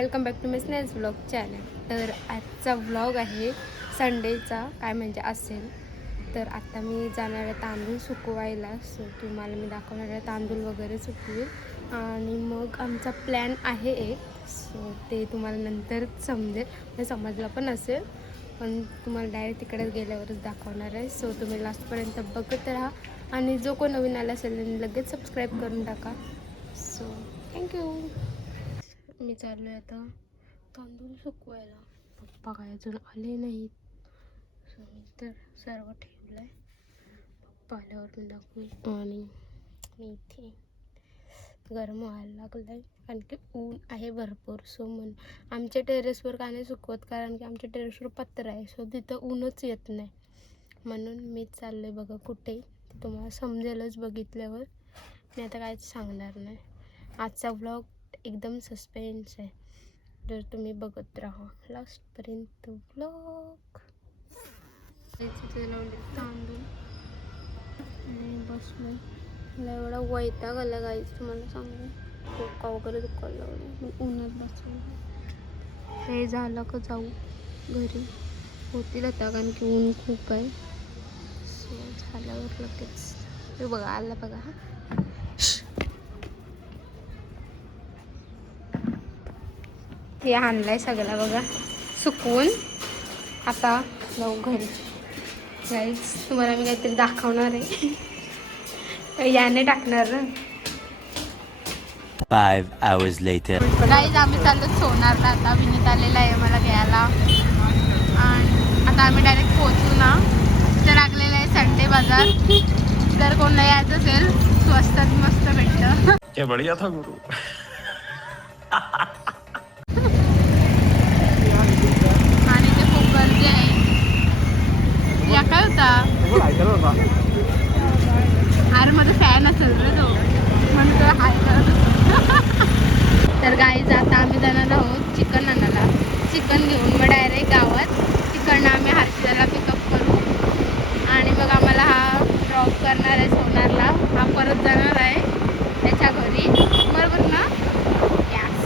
Welcome back to my snails vlog channel. तर आजचा vlog आहे संडेचा, काय म्हणजे असेल तर आता मी जाणार आहे तांदूळ सुकवायला. सो तुम्हाला मी दाखवणार आहे तांदूळ वगैरे सुकवेल आणि मग आमचा प्लॅन आहे एक. सो ते तुम्हाला नंतर समजेल, समजलं पण असेल, पण तुम्हाला डायरेक्ट तिकडेच गेल्यावरच दाखवणार आहे. सो तुम्ही लास्टपर्यंत बघत राहा आणि जो कोण नवीन आला असेल त्यांनी लगेच सबस्क्राईब करून टाका. So thank you. मी चाललो आहे आता तांदूळ सुकवायला. पप्पा काय अजून आले नाहीत. सो मी तर सर्व ठेवलं आहे, पप्पा आल्यावर मी दाखवेल. आणि मी इथे गरम व्हायला लागलं आहे कारण की ऊन आहे भरपूर. सो म्हणून आमच्या टेरेसवर का नाही सुकवत, कारण की आमच्या टेरेसवर पत्र आहे. सो तिथं ऊनच येत नाही, म्हणून मीच चाललं आहे बघा कुठे. ते तुम्हाला समजेलच बघितल्यावर, मी आता काहीच सांगणार नाही. आजचा व्लॉग एकदम सस्पेन्स आहे, जर तुम्ही बघत राहा लास्टपर्यंत व्लॉग. लावले तांदूळ आणि बसलो. मला एवढा वैताग आला गाईच, तुम्हाला सांगू. डोका वगैरे दुखायला लागला, उन्हात बसवलं. हे झालं का जाऊ घरी, होतील आता कारण की ऊन खूप आहे. सो झाल्यावर लगेच हे बघा आला बघा. हा हे आणलंय सगळं बघा सुकवून. आता जाऊ घरी. गाईज तुम्हाला मी काहीतरी दाखवणार आहे, याने टाकणार ना. 5 hours later. गाईज आम्ही चाललो सोनारला. आता विनीत आलेला आहे मला घ्यायला आणि आता आम्ही डायरेक्ट पोहोचू ना. तर लागलेलं आहे संडे बाजार. जर कोणाला यायचं असेल स्वस्तात मस्त भेटतं. क्या बढ़िया था गुरु. आणि ते खूप गर्दी आहे. या काय होता अरे माझा फॅन असेल रे तो, म्हणून तो हाय करत असतो. तर गाईज आता आम्ही जाणार आहोत चिकन आणायला. चिकन घेऊन मग डायरेक्ट गावात तिकडनं आम्ही हर्षदाला पिकअप करू आणि मग आम्हाला हा ड्रॉप करणार आहे सोनारला. हा परत जाणार आहे त्याच्या घरी, बरोबर ना. यस,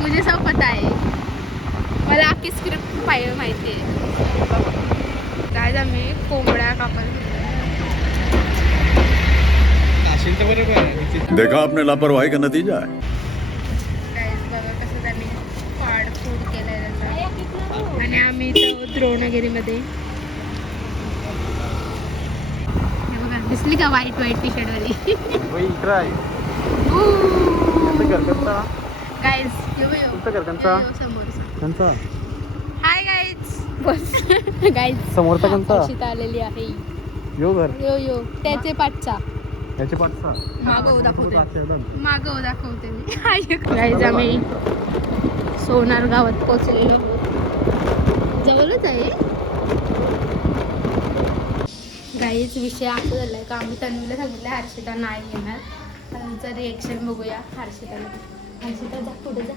मुझे सब पता आहे, मला अख्खी स्क्रिप्ट पाहिजे माहिती आहे. काय आम्ही कोंबड्या कापायला. देखा आपने लापरवाही का नतीजा है. गाईज बघा कसं त्यांनी फाड फूड केलंय त्याचा. आणि आम्ही इथं द्रोणगिरीमध्ये. हे बघा दिसली का व्हाईट टी शर्ट वाली. गाईज समोर. हाय गाईज बस. गाईज समोरचा आलेली आहे. यो त्याचे पाठचा मागव दाखवते मी. गाईज आम्ही सोनार गावात पोहोचलेलो, जवळच आहे. गाईज विषय असं झालाय का आम्ही तन्वीला सांगितलं हर्षिता नाही येणार. त्यांचं रिएक्शन बघूया. हर्षिता जा पुढे जा,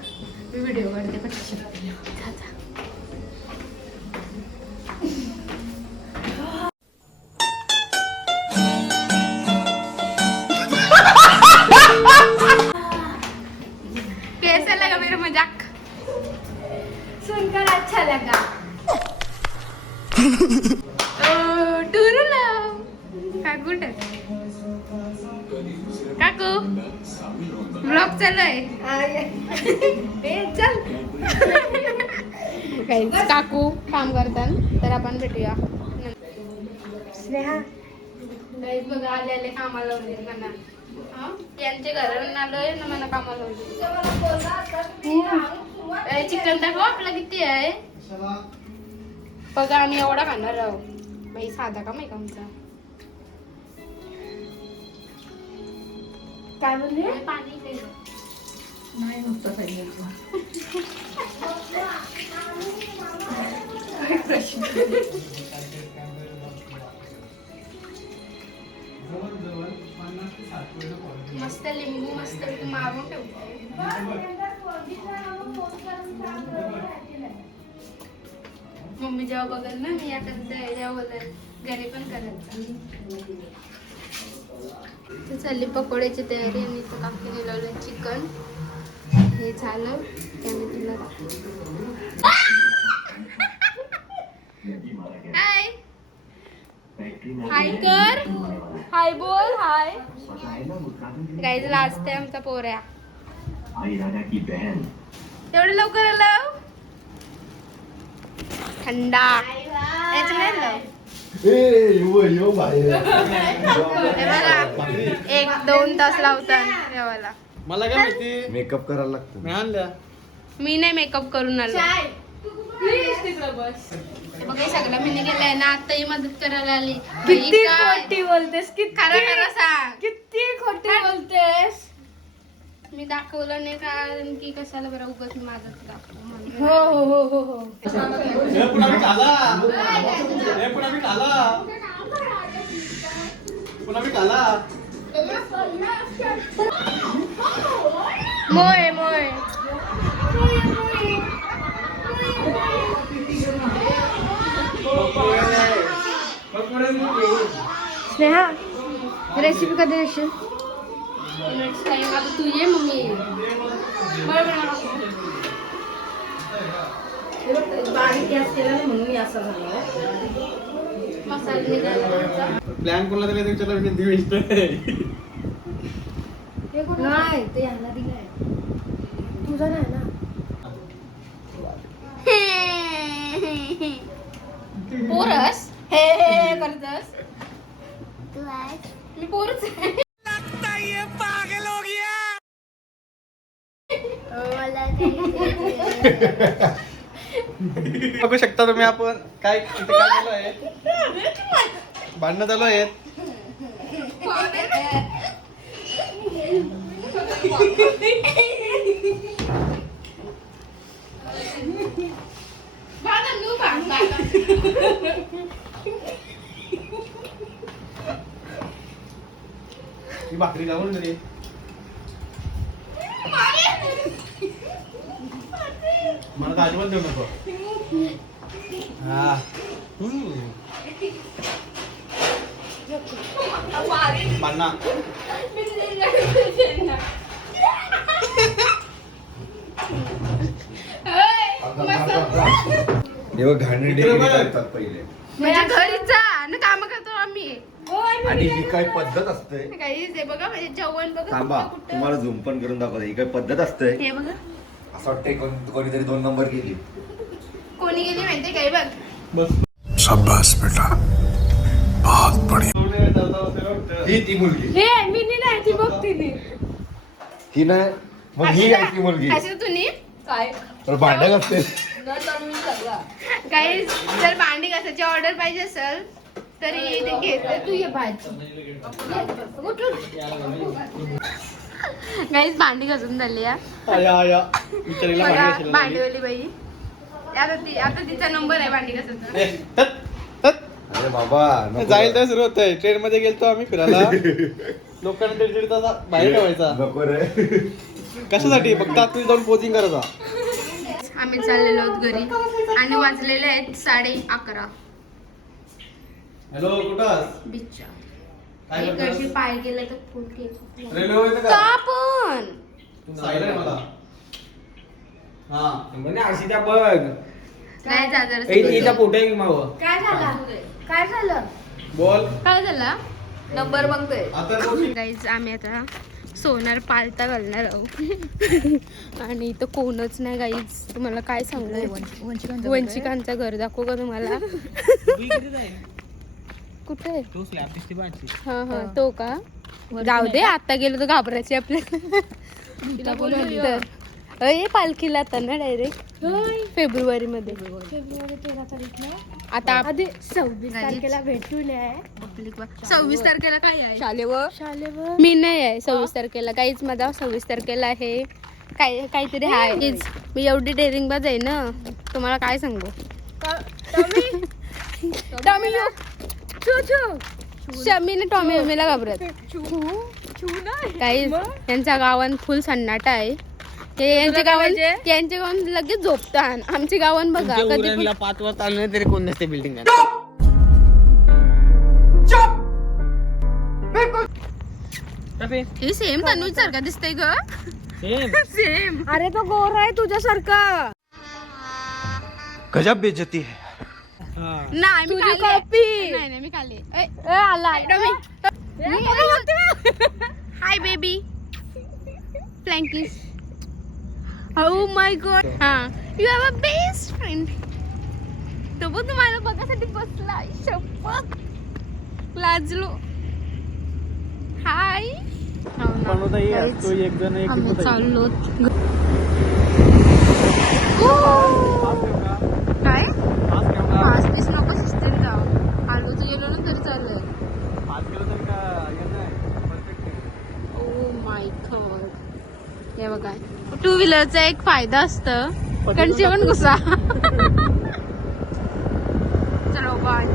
मी व्हिडिओ काढते कशी. कैसा लगा मेरा मजाक? सुनकर अच्छा लगा. टुरूला काकू काकू ब्लॉग चालू आहे. चल काकू काम करतात, तर आपण भेटूया. स्नेहा गाईज बघा आले कामाला लावले मला. यांच्या घरावरून आलोय ना, मला कामाला लावले. चिकन दाखव आपला किती आहे बघा. आम्ही एवढा खाणार आहोत बाई, साधा का माहिती आमचा. काय बोलले पाणी नाही होत मस्त लिंबू मस्त मारून ठेवतो. मम्मी जेव्हा बघल ना मी आता जेव्हा बघल घरी पण करायचं. चालली पकोड्याची तयारी आणि तो काकीने लावलं चिकन. हे झालं की आम्ही तुला हाय हाय कर हाय बोल हाय गाईज लाजते आमचा पोऱ्या एवढं लवकर आलं थंडा याचं नाही आलं. हे बघा 1-2 तास लावतात देवाला. मला काय माहिती मेकअप करायला लागतो. मी आणल्या मी नाही मेकअप करून आलो. हे बघा हे सगळं मी केलंय ना आता ही मदत करायला आली. किती खोटी बोलतेस खरं खरं सांग किती खोटी बोलतेस. मी दाखवलं नाही कारण की कशाला बरं उगाच मी माझं दाखवलं म्हणून. हो हो हो हो हो हे पुन्हा मी खाला हे पुन्हा मी खाला पुन्हा मी खाला मोय मोय स्नेहा रेसिपी कधी देशील. नेक्स्ट टाइम आता तू ये मग मी येईन. बरोबर मसाला निघाला. प्लॅन कोणाला दिला विचारला मी दिवेश नाही ते यांना दिलाय तुझा नाही ना. पोरस हे हे करतस मी पोरच आहे. बघू शकता तुम्ही आपण काय इथे काय चालू आहे भांडणं चालू आहेत. ही भाकरी लावून रे मला तर अजिबात देऊ नको. हा भांडणा पहिले म्हणजे घरी जा ना काम करतो आम्ही. आणि ही काय पद्धत असते. काही हे बघा म्हणजे जेवण बघा थांबा कुठं- तुम्हाला झूम पण करून दाखवते. ही काय पद्धत असते. हे बघा असं वाटतंय कोणीतरी 2 नंबर केली. कोणी गेली माहितीये काय बघ. बस शाबाश बेटा बहुत बढ़िया. ती मुलगी हे मी नाही ती बघते मी. ही नाही मग ही आहे ती मुलगी. असं तुम्ही काय तर भांडण असते. काही जर भांडी घासायची ऑर्डर पाहिजे असेल तरी ते घेते. तू ये भाजी गाईस भांडी घासून झाली विचारीला बघा भांडी घासायला भांडीवाली बाई. आता तिचा नंबर आहे भांडी घासायचा. ए, हट, हट. अरे बाबा नको. जाईल तर सुरू होत आहे. ट्रेन मध्ये गेलतो आम्ही फिरायला लोकांना 1.5 तास बाहेर ठेवायचा. नको रे. कशासाठी फक्त आतमध्ये जाऊन पोजिंग करायचा. आम्ही चाललेलो आहोत घरी आणि वाजलेले आहेत 11:30. हॅलो कुठं बिच्चा काय एक करतोस? अशी पाय गेले तर फुल केक रेल्वे येते का का पण साईड आहे मला. हा म्हणे अशी त्या बघ काय झालं तिचा फोटो आहे माव. काय झालं काय झालं. बोल काय झालं नंबर बघतोय. आता बोल. गाईज आम्ही आता सोनार पालता घालणार आहोत आणि इथं कोणच नाही गाईज. तुम्हाला काय सांगू वंचिकांचं घर दाखवू का तुम्हाला. कुठे हा हा तो का जाऊ दे आता गेलो तर घाबरायची आपल्याला. तर अय पालखीला आता ना डायरेक्ट फेब्रुवारी मध्ये. फेब्रुवारी 13 तारीखला आता आधी 26 तारखेला भेटून आहे. 26 तारखेला काय आहे शालेवर मी नाही आहे 26 तारखेला. काहीच माझा 26 तारखेला आहे काहीतरी आहे. प्लीज मी एवढी डेअरिंग बाज आहे ना तुम्हाला काय सांगू. मी टॉमी मम्मीला घाबरत काही. त्यांच्या गावात फुल सन्नाटा आहे. हे यांच्या गावात लगेच झोपतात. आमच्या गावात बघा कधी पण 5 वाजता आलं तरी कोण नसते बिल्डिंग. पे हे सेम तन्वी सारखा दिसतंय ग सेम सेम. अरे तो गोरा आहे तुझ्यासारखा. गजब बेइज्जती है. नाही मी तुझी खाल्ले. कॉपी. नाही नाही मी खाल्ले. आला हाय बेबी फ्लँकीस. Oh my god. हा you have a best friend. तो बघ तुम्हाला बघासाठी बसला. शपथ लाजलो. हाय. आम्ही चाललो काय पाच पीस नको शिस्तीत जाऊ. आलो तर गेलो ना तरी चाललंय. ओ माय गॉड. हे बघा टू व्हीलरचा एक फायदा असतं कन्सिवन गुस्सा. चलो बाय.